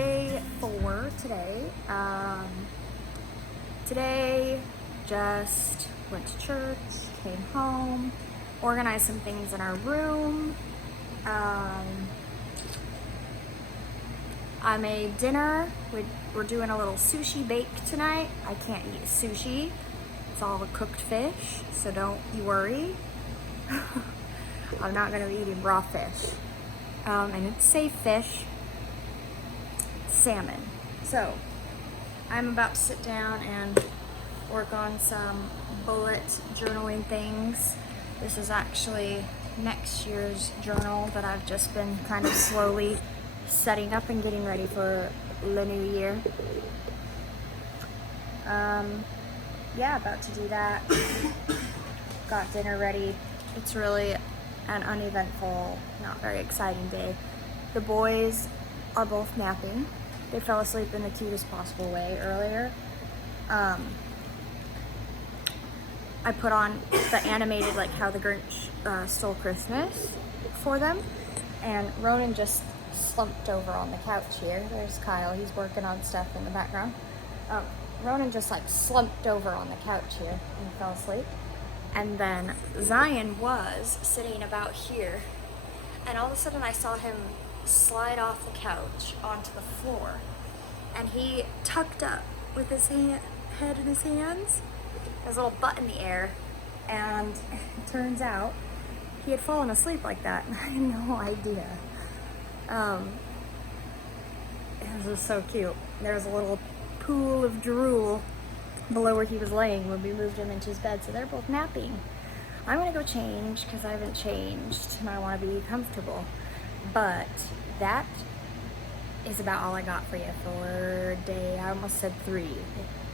day 4 today. Today just went to church, came home, organized some things in our room. I made dinner. We're doing a little sushi bake tonight. I can't eat sushi. It's all cooked fish, so don't you worry. I'm not gonna be eating raw fish. And it's safe fish, salmon. So I'm about to sit down and work on some bullet journaling things. This is actually next year's journal that I've just been kind of slowly setting up and getting ready for the new year. Yeah, about to do that. Got dinner ready. It's really an uneventful, not very exciting day. The boys are both napping. They fell asleep in the cutest possible way earlier. I put on the animated, like How the Grinch Stole Christmas for them, and Ronan just slumped over on the couch here. There's Kyle, he's working on stuff in the background. Ronan just like slumped over on the couch here and fell asleep. And then Zion was sitting about here, and all of a sudden I saw him slide off the couch onto the floor, and he tucked up with his head in his hands, his little butt in the air, and it turns out he had fallen asleep like that, and I had no idea. It was so cute. There was a little pool of drool below where he was laying when we moved him into his bed, so they're both napping. I'm gonna go change because I haven't changed and I want to be comfortable. But that is about all I got for you for day, I almost said 3.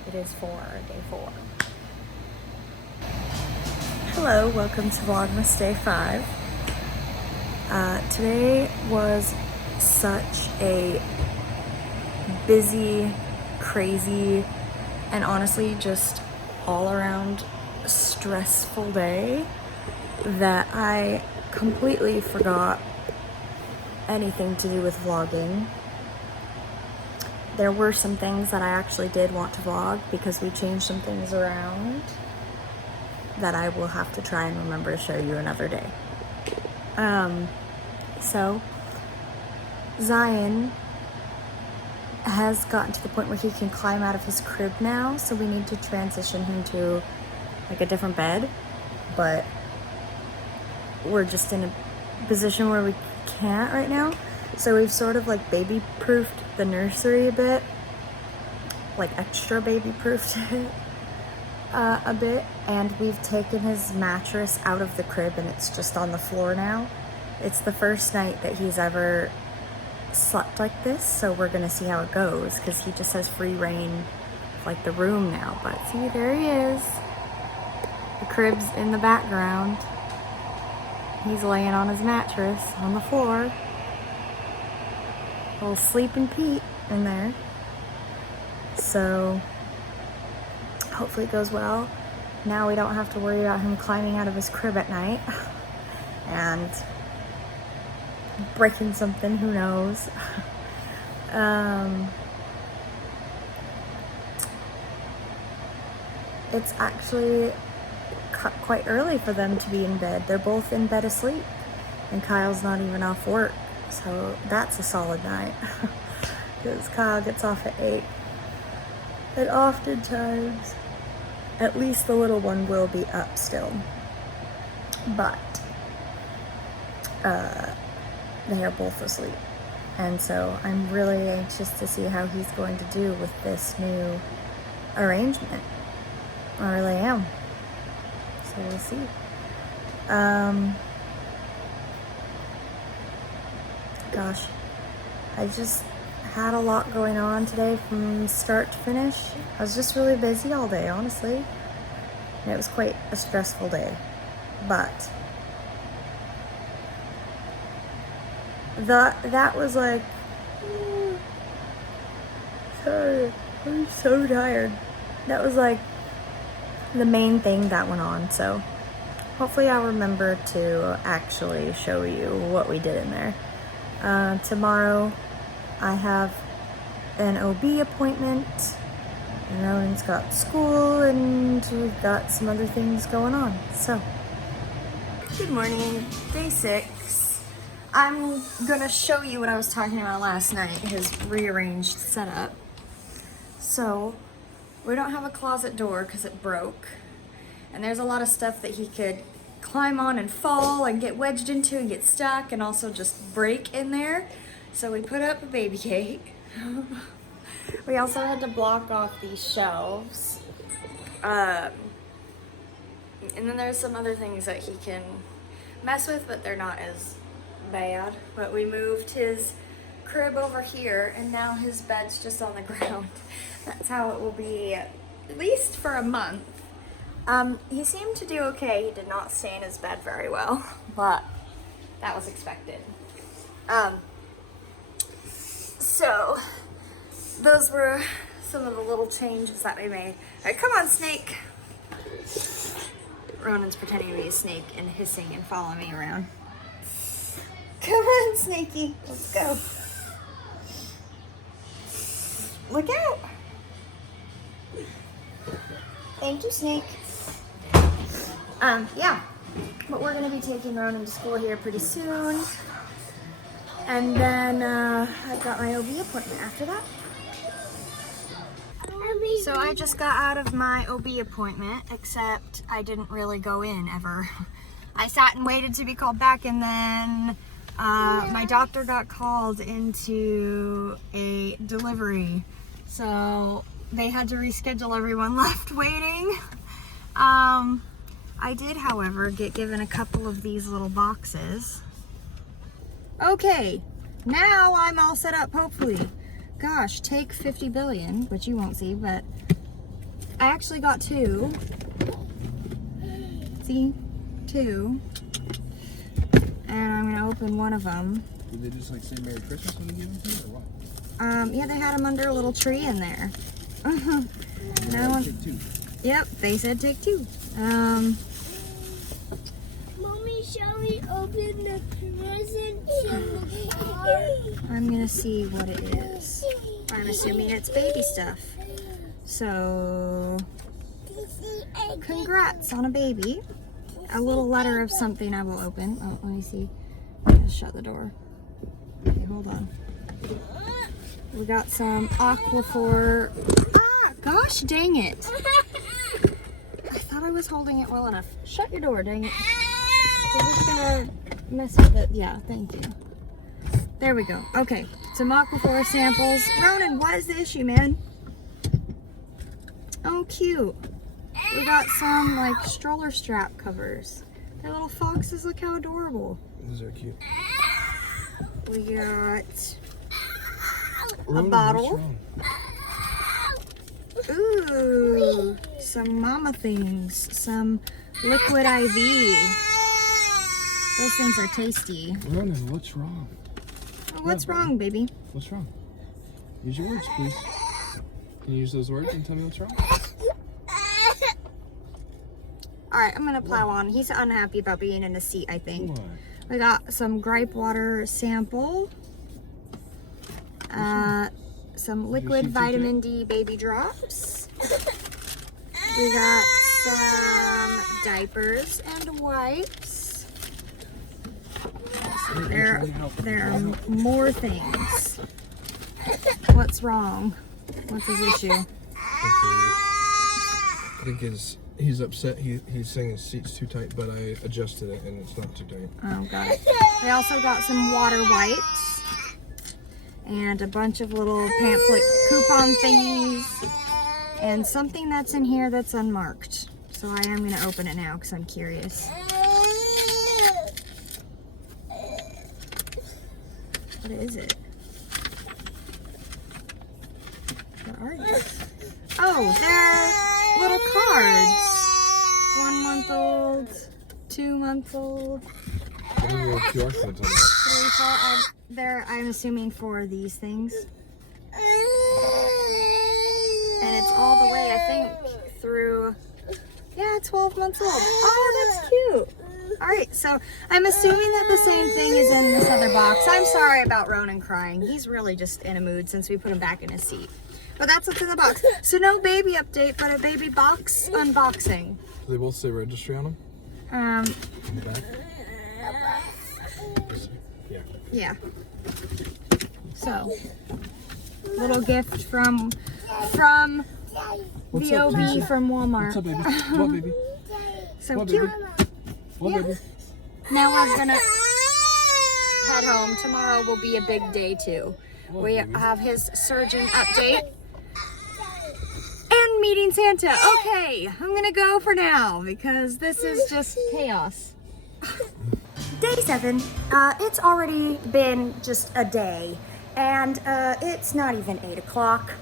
It is 4, day 4. Hello, welcome to Vlogmas day 5. Today was such a busy, crazy, and honestly just all around stressful day that I completely forgot anything to do with vlogging. There were some things that I actually did want to vlog because we changed some things around that I will have to try and remember to show you another day. So Zion has gotten to the point where he can climb out of his crib now, so we need to transition him to like a different bed, but we're just in a position where we can't right now. So we've sort of like baby-proofed the nursery a bit, like extra baby-proofed it a bit, and we've taken his mattress out of the crib and it's just on the floor now. It's the first night that he's ever slept like this, so we're gonna see how it goes because he just has free reign of like the room now. But see, there he is. The crib's in the background. He's laying on his mattress on the floor. Little sleeping Pete in there. So hopefully it goes well. Now we don't have to worry about him climbing out of his crib at night and breaking something, who knows. It's actually quite early for them to be in bed. They're both in bed asleep, and Kyle's not even off work, so that's a solid night because Kyle gets off at 8, and oftentimes at least the little one will be up still, but they are both asleep, and so I'm really anxious to see how he's going to do with this new arrangement. I really am. So we'll see. Gosh, I just had a lot going on today from start to finish. I was just really busy all day, honestly, and it was quite a stressful day, but that was like, sorry, I'm so tired. That was like the main thing that went on, so hopefully I'll remember to actually show you what we did in there. Tomorrow I have an OB appointment, and Ronan's got school, and we've got some other things going on. So, good morning, day 6. I'm gonna show you what I was talking about last night, his rearranged setup. So, we don't have a closet door because it broke, and there's a lot of stuff that he could climb on and fall and get wedged into and get stuck and also just break in there. So we put up a baby gate. We also had to block off these shelves. And then there's some other things that he can mess with, but they're not as bad. But we moved his crib over here, and now his bed's just on the ground. That's how it will be, at least for a month. He seemed to do okay. He did not stay in his bed very well, but that was expected. So those were some of the little changes that we made. All right, come on, snake. Ronan's pretending to be a snake and hissing and following me around. Come on, Snakey, let's go. Look out. Thank you, Snake. Yeah, but we're gonna be taking Ronan to school here pretty soon. And then I've got my OB appointment after that. So I just got out of my OB appointment, except I didn't really go in ever. I sat and waited to be called back, and then my doctor got called into a delivery. So they had to reschedule everyone left waiting. I did, however, get given a couple of these little boxes. Okay, now I'm all set up, hopefully. Gosh, take 50 billion, which you won't see, but I actually got 2. See? 2. And I'm gonna open one of them. Did they just like say Merry Christmas when you gave them to you, or what? Yeah, they had them under a little tree in there. Now, Take 2. Yep, they said take 2. Mommy, shall we open the presents in the car? I'm gonna see what it is. I'm assuming it's baby stuff. So, congrats on a baby. A little letter of something I will open. Oh, let me see. Just shut the door. Okay, hold on. We got some Aquaphor. Ah, gosh dang it. I thought I was holding it well enough. Shut your door, dang it. This is gonna mess with it. Yeah, thank you. There we go. Okay, some Aquaphor samples. Ronan, what is the issue, man? Oh, cute. We got some like stroller strap covers. They're little foxes. Look how adorable. Those are cute. We got a Ronan, bottle. what's wrong? Ooh, some mama things. Some liquid IV. Those things are tasty. Ronan, what's wrong? Oh, what's wrong, baby? What's wrong? Use your words, please. Can you use those words and tell me what's wrong? Alright, I'm gonna plow on. He's unhappy about being in a seat, I think. What? We got some gripe water sample. Some liquid vitamin D baby drops. We got some diapers and wipes. There are more things. What's wrong? What's his issue? I think he's upset. He's saying his seat's too tight, but I adjusted it and it's not too tight. Oh, got it. We also got some water wipes and a bunch of little pamphlet coupon thingies and something that's in here that's unmarked. So I am going to open it now because I'm curious. What is it? What are these? Oh, they're little cards. 1 month old, 2 months old. What are the QR codes on that? I'm assuming for these things. And it's all the way, I think, through, yeah, 12 months old. Oh, that's cute. All right, so I'm assuming that the same thing is in this other box. I'm sorry about Ronan crying. He's really just in a mood since we put him back in his seat. But that's what's in the box. So no baby update, but a baby box unboxing. They both say registry on them? On the back? Yeah. Yeah. So, little gift from What's up, VOB Casey? from Walmart. What's up, baby? What, baby? So What, cute. baby? What, Yeah. baby? Now we're gonna head home. Tomorrow will be a big day too. What, We baby? have his surgeon update and meeting Santa. Okay, I'm gonna go for now because this is just chaos. Day 7. It's already been just a day, and it's not even 8 o'clock.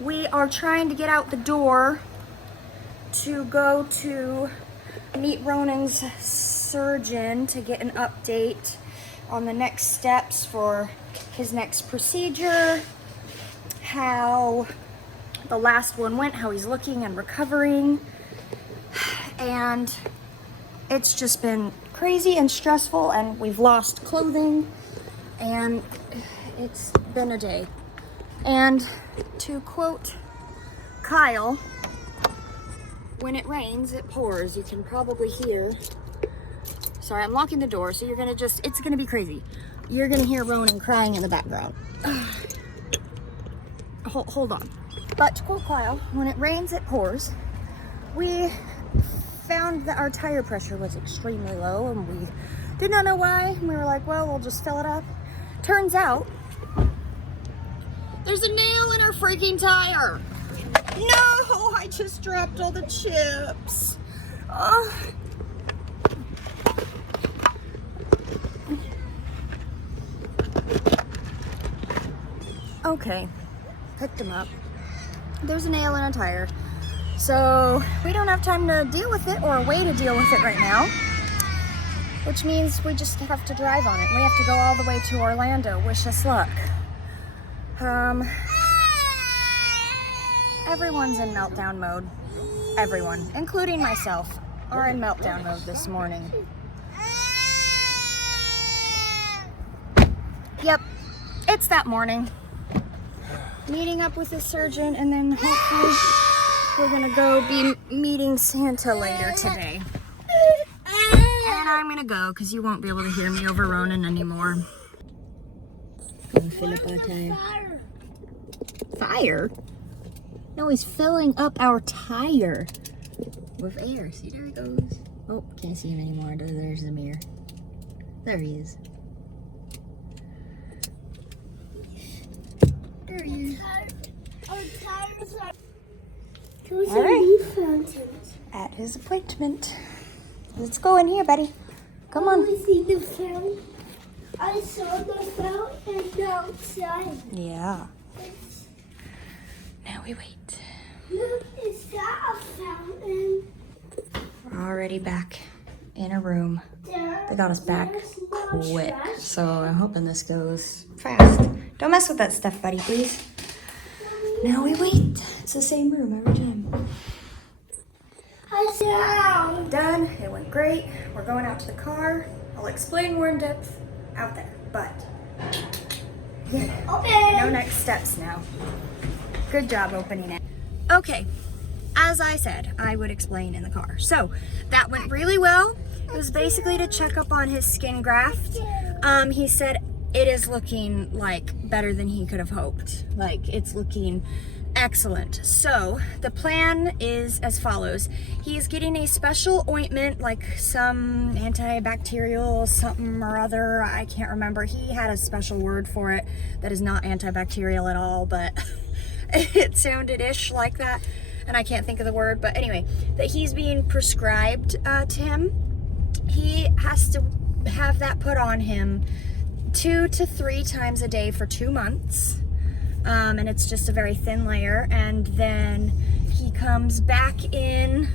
We are trying to get out the door to go to meet Ronan's surgeon to get an update on the next steps for his next procedure, how the last one went, how he's looking and recovering. And it's just been crazy and stressful, and we've lost clothing, and it's been a day. And to quote Kyle, when it rains, it pours. You can probably hear. Sorry, I'm locking the door, so you're gonna it's gonna be crazy. You're gonna hear Ronan crying in the background. Hold on. But to quote Kyle, when it rains, it pours. We found that our tire pressure was extremely low, and we did not know why. We were like, well, we'll just fill it up. Turns out, there's a nail in our freaking tire. No, I just dropped all the chips. Oh. Okay, picked them up. There's a nail in a tire. So we don't have time to deal with it or a way to deal with it right now, which means we just have to drive on it. We have to go all the way to Orlando. Wish us luck. Everyone's in meltdown mode. Everyone, including myself, are in meltdown mode this morning. Yep, it's that morning. Meeting up with the surgeon, and then hopefully we're gonna go be meeting Santa later today. And I'm gonna go because you won't be able to hear me over Ronan anymore. Gonna fill up our tire. Fire? No, he's filling up our tire with air. See, there he goes. Oh, can't see him anymore. There's the mirror. There he is. There he is. All right. At his appointment. Let's go in here, buddy. Come on. I see the fountain. I saw the fountain outside. Yeah. Now we wait. Look, is that a fountain? We're already back in a room. They got us back quick, so I'm hoping this goes fast. Don't mess with that stuff, buddy, please. Now we wait. It's the same room every time. I saw. Done. It went great. We're going out to the car. I'll explain more in depth out there, but yeah. Okay. No next steps now. Good job opening it. Okay, as I said, I would explain in the car. So that went really well. It was basically to check up on his skin graft. He said it is looking like better than he could have hoped. Like, it's looking excellent. So the plan is as follows. He is getting a special ointment, like some antibacterial something or other. I can't remember. He had a special word for it that is not antibacterial at all, but it sounded-ish like that, and I can't think of the word. But anyway, that he's being prescribed to him. He has to have that put on him 2 to 3 times a day for 2 months. And it's just a very thin layer. And then he comes back in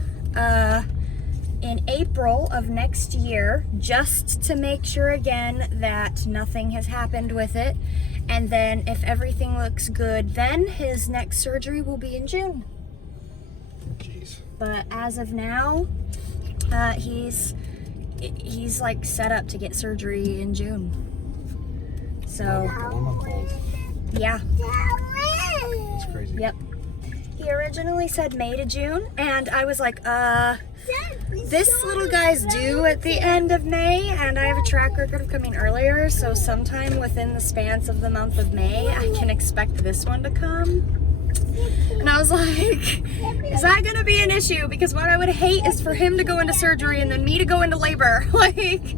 April of next year, just to make sure again that nothing has happened with it. And then if everything looks good, then his next surgery will be in June. Jeez. But as of now, he's he's like set up to get surgery in June. So, The 1 month old. yeah. It's crazy. Yep. He originally said May to June, and I was like, this little guy's due at the end of May, and I have a track record of coming earlier, so sometime within the spans of the month of May, I can expect this one to come. And I was like, is that gonna be an issue? Because what I would hate is for him to go into surgery and then me to go into labor. Like,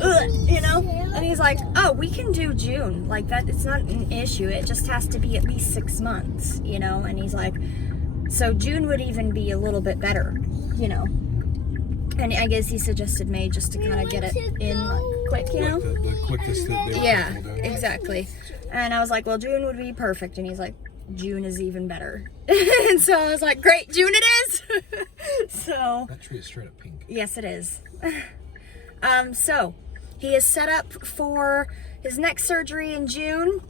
ugh, you know? And he's like, oh, we can do June. Like that, it's not an issue. It just has to be at least 6 months, you know? And he's like, so June would even be a little bit better, you know? And I guess he suggested May just to kind of get it in like, quick, you know? The quickest that they Yeah, will do. exactly. And I was like, well, June would be perfect. And he's like, June is even better. And so I was like, great, June it is. So That tree is straight up pink. yes, it is. So he is set up for his next surgery in June.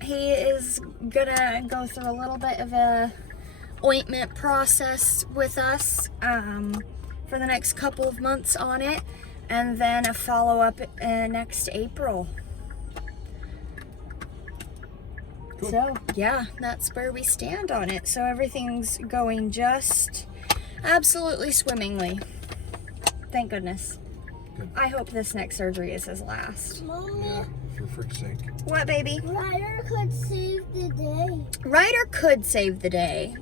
He is gonna go through a little bit of a ointment process with us for the next couple of months on it, and then a follow-up next April. Cool. So yeah, that's where we stand on it. So everything's going just absolutely swimmingly. Thank goodness. Good. I hope this next surgery is his last. Yeah, for frick's sake. What, baby? Ryder could save the day. Ryder could save the day.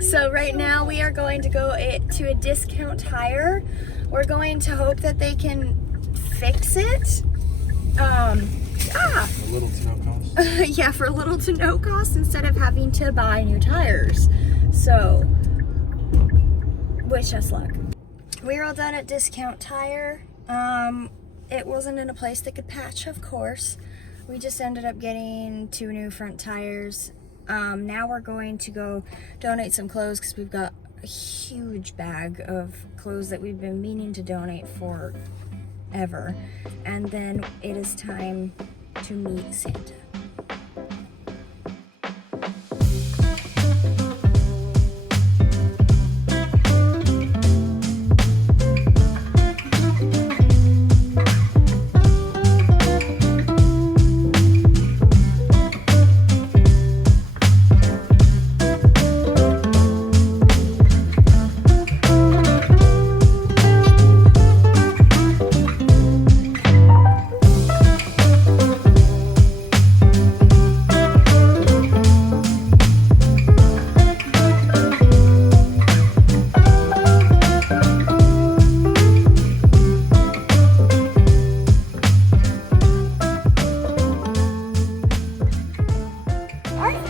So right now we are going to go to a discount tire. We're going to hope that they can fix it. A little to no cost. Yeah, for little to no cost instead of having to buy new tires. So, wish us luck. We're all done at Discount Tire. It wasn't in a place that could patch, of course. We just ended up getting 2 new front tires. Now we're going to go donate some clothes because we've got a huge bag of clothes that we've been meaning to donate forever. And then it is time to meet Santa.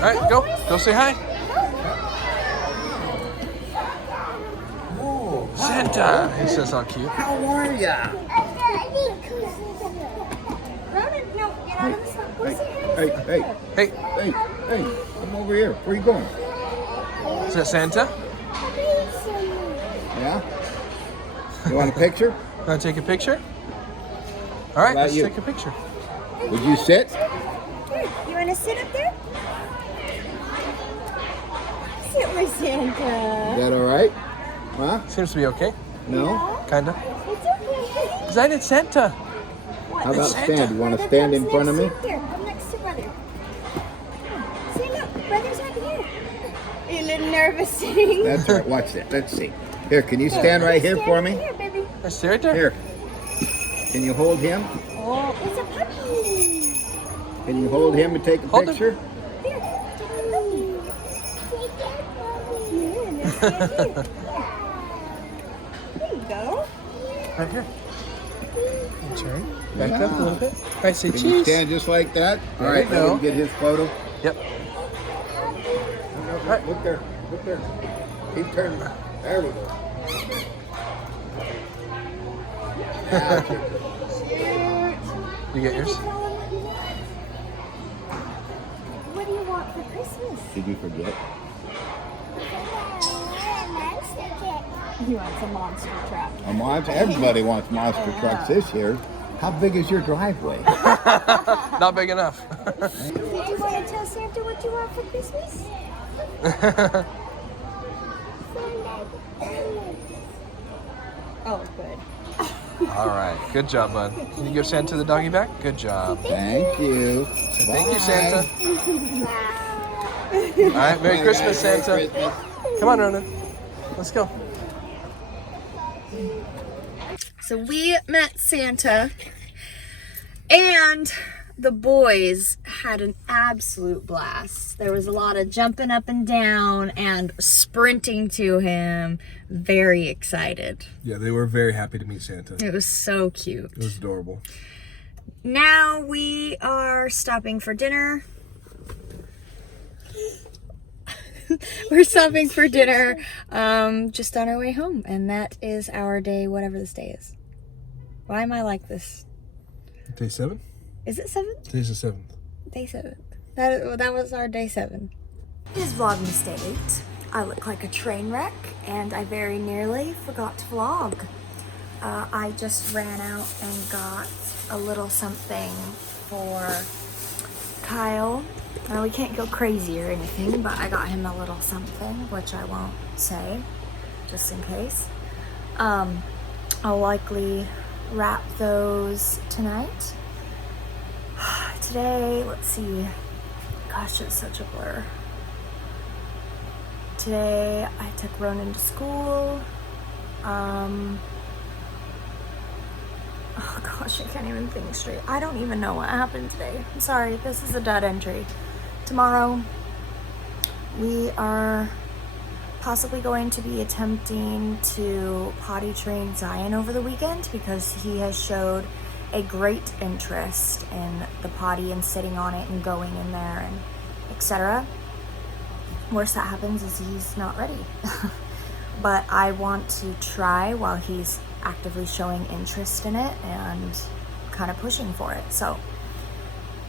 Alright, go say hi. Whoa, Santa! He says how cute. How are ya? Ronan, no, get out of the sun. Go say hi. Hey, Hey, come over here. Where you going? is that Santa? Yeah? You want a picture? Wanna take a picture? Alright, about let's you? take a picture. Would you sit? Here, you want to sit up there? Sit with Santa. Is that all right? Huh? Seems to be okay. No? Kinda. It's okay. Is that it, Santa? How about Santa. stand? You want to stand in front of me? Here, I'm next to brother. Stand up. Brother's right here. Are you a little nervous sitting? That's all right. Watch that. Let's see. Here, can you stand right here for me? Here, baby. Let's stay right there. Here. Can you hold him? Oh, it's a puppy. Can you hold him and take a Hold him. picture? Here, it's a puppy. Yeah, nice to meet you. There you go. Right here. And turn. Back up a little bit. Alright, say Can you cheese. stand just like that? There All right, you let go. him get his photo. Yep. Right. Look there. Look there. Keep turning. There we go. Now, take it. You get yours? What do you want for Christmas? Did you forget? He wants a monster truck. A monster. Everybody wants monster trucks this year. How big is your driveway? Not big enough. Did you want to tell Santa what you want for Christmas? Oh, good. All right. Good job, bud. Can you give Santa the doggy back? Good job. Thank you. Thank you, Bye. Santa. All right. Merry Christmas, Santa. Merry Christmas. Come on, Ronan. Let's go. So we met Santa, and the boys had an absolute blast. There was a lot of jumping up and down and sprinting to him. Very excited. Yeah, they were very happy to meet Santa. It was so cute. It was adorable. Now we are stopping for dinner. We're stopping for dinner just on our way home, and that is our day, whatever this day is. Why am I like this? Day 7? Is it 7? Today's the 7th. Day 7. That was our day 7. It is Vlogmas day 8. I look like a train wreck, and I very nearly forgot to vlog. I just ran out and got a little something for Kyle. Now, we can't go crazy or anything, but I got him a little something, which I won't say, just in case. I'll likely wrap those tonight. Today, let's see. Gosh, it's such a blur. Today, I took Ronan to school. Oh gosh, I can't even think straight. I don't even know what happened today. I'm sorry, this is a dead entry. Tomorrow, we are possibly going to be attempting to potty train Zion over the weekend because he has showed a great interest in the potty and sitting on it and going in there and etc. Worst that happens is he's not ready. But I want to try while he's actively showing interest in it and kind of pushing for it. So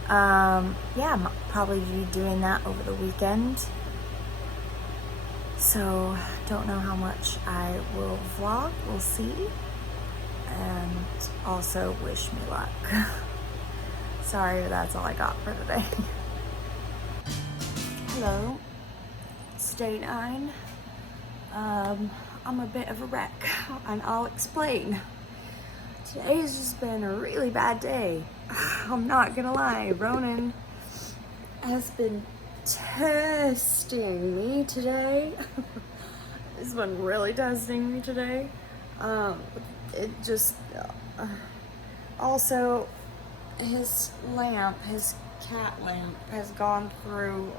yeah, I'm probably be doing that over the weekend. So don't know how much I will vlog, we'll see. And also wish me luck. Sorry, that's all I got for today. Hello, it's day 9. I'm a bit of a wreck, and I'll explain. Today has just been a really bad day. I'm not gonna lie, Ronan has been testing me today. He's been really testing me today. It just, also, his cat lamp has gone through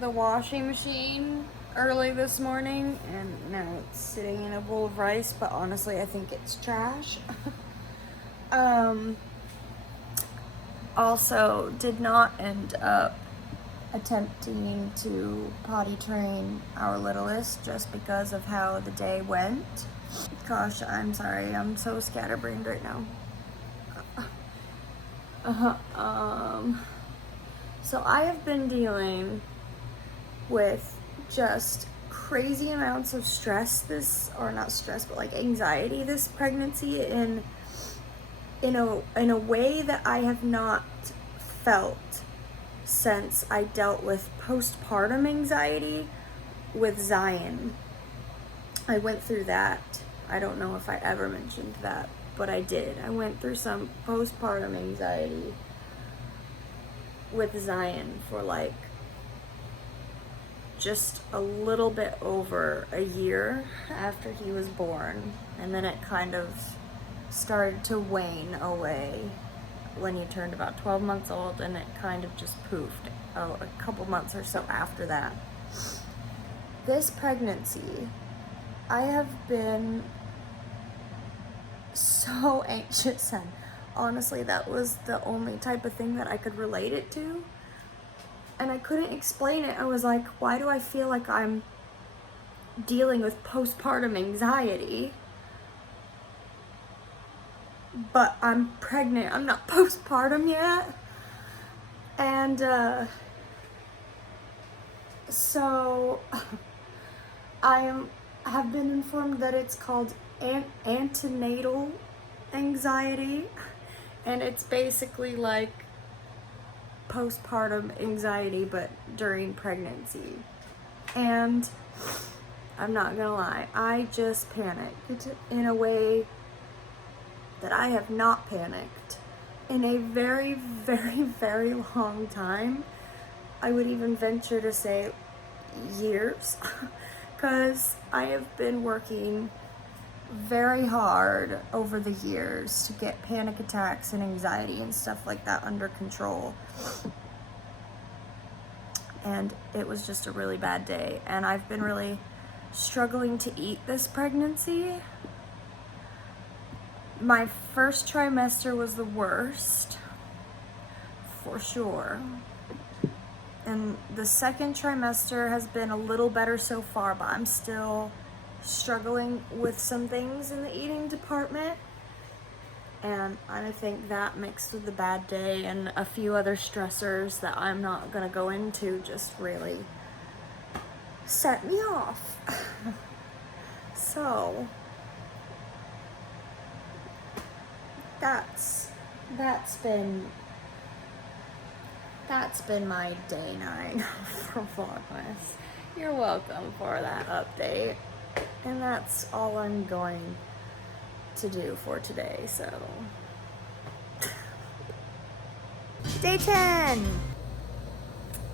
the washing machine early this morning, and now it's sitting in a bowl of rice, but honestly I think it's trash. Also did not end up attempting to potty train our littlest just because of how the day went. Gosh, I'm sorry, I'm so scatterbrained right now. So I have been dealing with just crazy amounts of stress or not stress, but like anxiety this pregnancy in a way that I have not felt since I dealt with postpartum anxiety with Zion. I went through that. I don't know if I ever mentioned that, but I did. I went through some postpartum anxiety with Zion for like just a little bit over a year after he was born, and then it kind of started to wane away when he turned about 12 months old, and it kind of just poofed a couple months or so after that. This pregnancy, I have been so anxious, and honestly that was the only type of thing that I could relate it to. And I couldn't explain it. I was like, why do I feel like I'm dealing with postpartum anxiety, but I'm pregnant? I'm not postpartum yet. And so I have been informed that it's called antenatal anxiety, and it's basically like postpartum anxiety but during pregnancy. And I'm not gonna lie. I just panicked in a way that I have not panicked in a very, very, very long time. I would even venture to say years, because I have been working very hard over the years to get panic attacks and anxiety and stuff like that under control. And it was just a really bad day, and I've been really struggling to eat this pregnancy. My first trimester was the worst, for sure. And the second trimester has been a little better so far, but I'm still struggling with some things in the eating department. And I think that mixed with the bad day and a few other stressors that I'm not gonna go into just really set me off. So that's been my day 9 for Vlogmas. You're welcome for that update. And that's all I'm going to do for today, so. Day 10!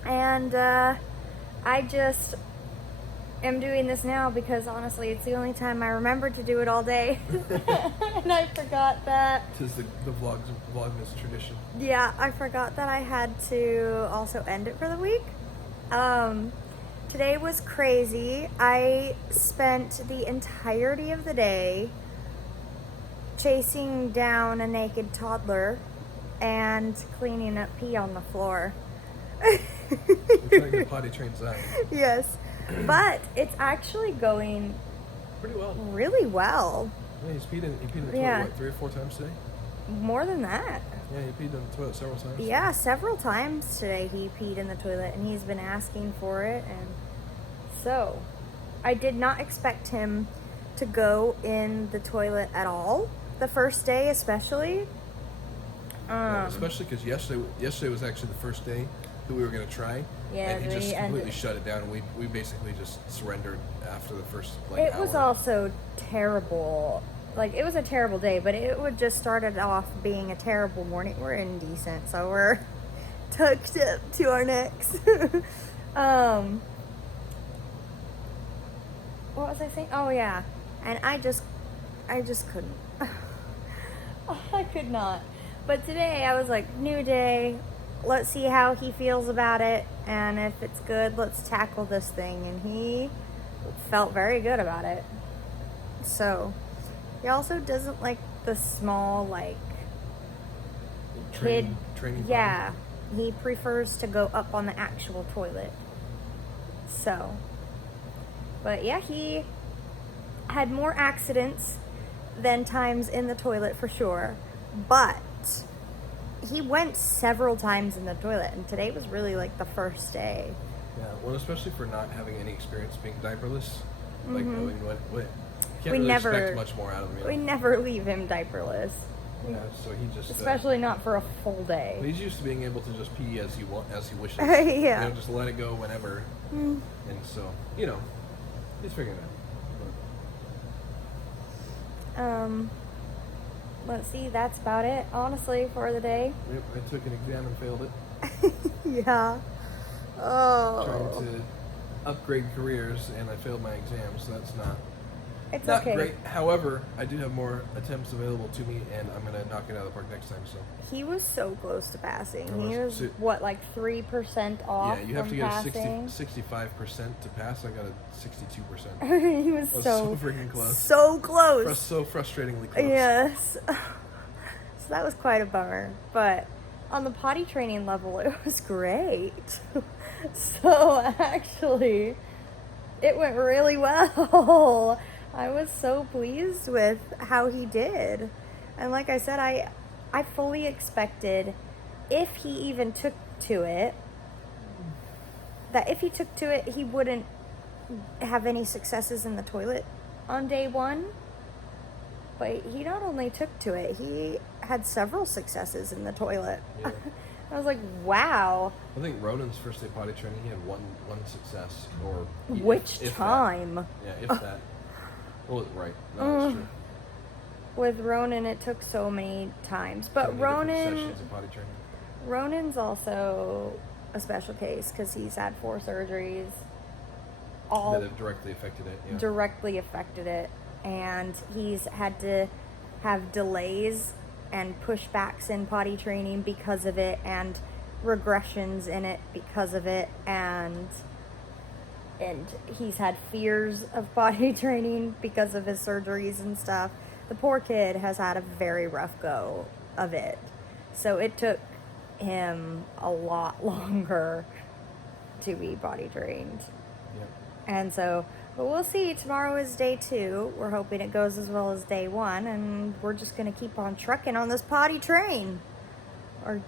And I just am doing this now because honestly it's the only time I remembered to do it all day. And I forgot that. Tis the Vlogmas tradition. Yeah, I forgot that I had to also end it for the week. Today was crazy. I spent the entirety of the day chasing down a naked toddler and cleaning up pee on the floor. We're trying to potty train Zach. Yes, but it's actually going Pretty well. really well. Yeah, he's peed in the toilet, Yeah. what, 3 or 4 times today? More than that. Yeah, he peed in the toilet several times. Yeah, several times today he peed in the toilet, and he's been asking for it. And so I did not expect him to go in the toilet at all the first day, especially. Especially because yesterday was actually the first day that we were going to try. Yeah, and he just we completely ended- shut it down. We basically just surrendered after the first It hour. was also terrible. Like, it was a terrible day, but it would just started off being a terrible morning. We're indecent, so we're tucked up to our necks. What was I saying? Oh yeah, and I just couldn't. I could not. But today I was like, new day. Let's see how he feels about it, and if it's good, let's tackle this thing. And he felt very good about it. So he also doesn't like the small, like, kid. Training Yeah, he prefers to go up on the actual toilet. So, but yeah, he had more accidents than times in the toilet for sure. But he went several times in the toilet, and today was really like the first day. Yeah, well, especially for not having any experience being diaperless. Like, knowing what you can't We really never- expect much more out of him. We never leave him diaperless, Yeah, so he just especially not for a full day. he's used to being able to just pee as he wishes. Yeah. You know, just let it go whenever. And so, you know, he's figuring it out. Let's see, that's about it, honestly, for the day. Yep, I took an exam and failed it. Yeah. Oh. Trying to upgrade careers, and I failed my exam, so that's not It's not okay. great. However, I do have more attempts available to me, and I'm gonna knock it out of the park next time. So He was so close to passing. I He was. was, what, like 3% off yeah, you have from to get passing? a 65% to pass. I got a 62%. He was I was so freaking close. So close. So frustratingly close. Yes. So that was quite a bummer. But on the potty training level, it was great. So actually, it went really well. I was so pleased with how he did. And like I said, I fully expected, if he even took to it, that if he took to it, he wouldn't have any successes in the toilet on day 1. But he not only took to it, he had several successes in the toilet. Yeah. I was like, wow. I think Ronan's first day potty training, he had one success, or Which if time? That. Yeah, if that. Well, right. No, that's true. With Ronan, it took so many times. But So many different Ronan, sessions of potty training. Ronan's also a special case because he's had 4 surgeries. All That have directly affected it. Yeah. directly affected it, and he's had to have delays and pushbacks in potty training because of it, and regressions in it because of it, and he's had fears of potty training because of his surgeries and stuff. The poor kid has had a very rough go of it, so it took him a lot longer to be potty trained. Yeah. And so, but we'll see. Tomorrow is day 2. We're hoping it goes as well as day 1, and we're just gonna keep on trucking on this potty train, or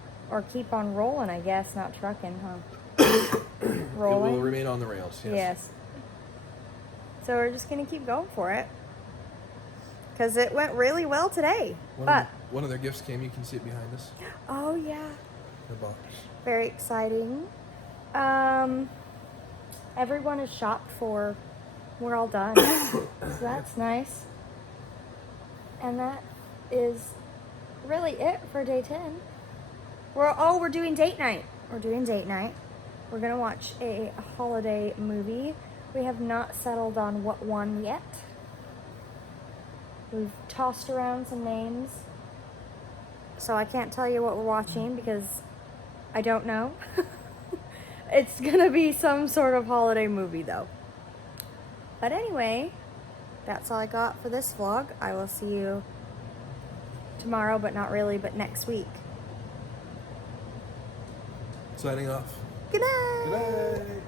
keep on rolling, I guess. Not trucking, huh? Rolling. It will remain on the rails. Yes. Yes. So we're just gonna keep going for it, because it went really well today. One of their gifts came. You can see it behind us. Oh yeah, The box. very exciting. Everyone is shopped for. We're all done. So that's nice. And that is really it for day 10. We're doing date night. We're doing date night. We're gonna watch a holiday movie. We have not settled on what one yet. We've tossed around some names. So I can't tell you what we're watching because I don't know. It's gonna be some sort of holiday movie though. But anyway, that's all I got for this vlog. I will see you tomorrow, but not really, but next week. Signing off. Good night. Good night.